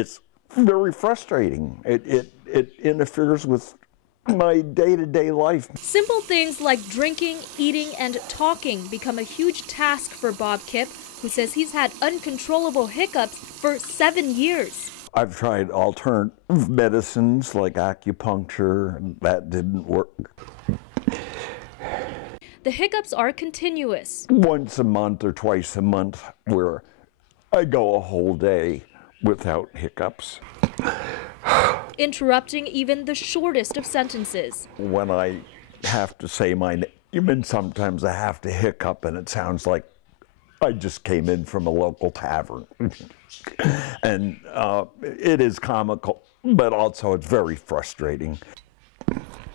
it's very frustrating. It interferes with my day-to-day life. Simple things like drinking, eating, and talking become a huge task for Bob Kipp, who says he's had uncontrollable hiccups for 7 years. I've tried alternative medicines like acupuncture, and that didn't work. The hiccups are continuous. Once a month or twice a month, where I go a whole day without hiccups. Interrupting even the shortest of sentences. When I have to say my name, even sometimes I have to hiccup and it sounds like I just came in from a local tavern. And it is comical, but also it's very frustrating.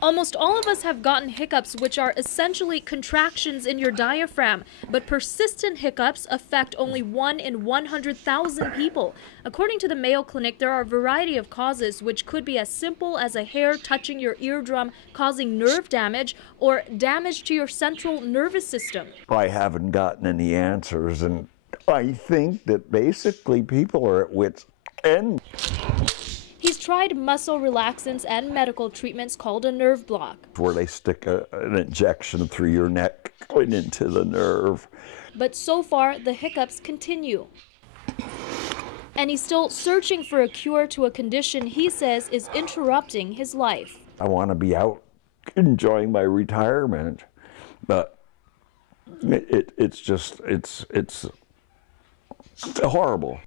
Almost all of us have gotten hiccups, which are essentially contractions in your diaphragm, but persistent hiccups affect only 1 in 100,000 people. According to the Mayo Clinic, there are a variety of causes, which could be as simple as a hair touching your eardrum causing nerve damage or damage to your central nervous system. I haven't gotten any answers, and I think that basically people are at wit's end. He's tried muscle relaxants and medical treatments called a nerve block, where they stick an injection through your neck going into the nerve. But so far, the hiccups continue. And he's still searching for a cure to a condition he says is interrupting his life. I want to be out enjoying my retirement, but it's horrible.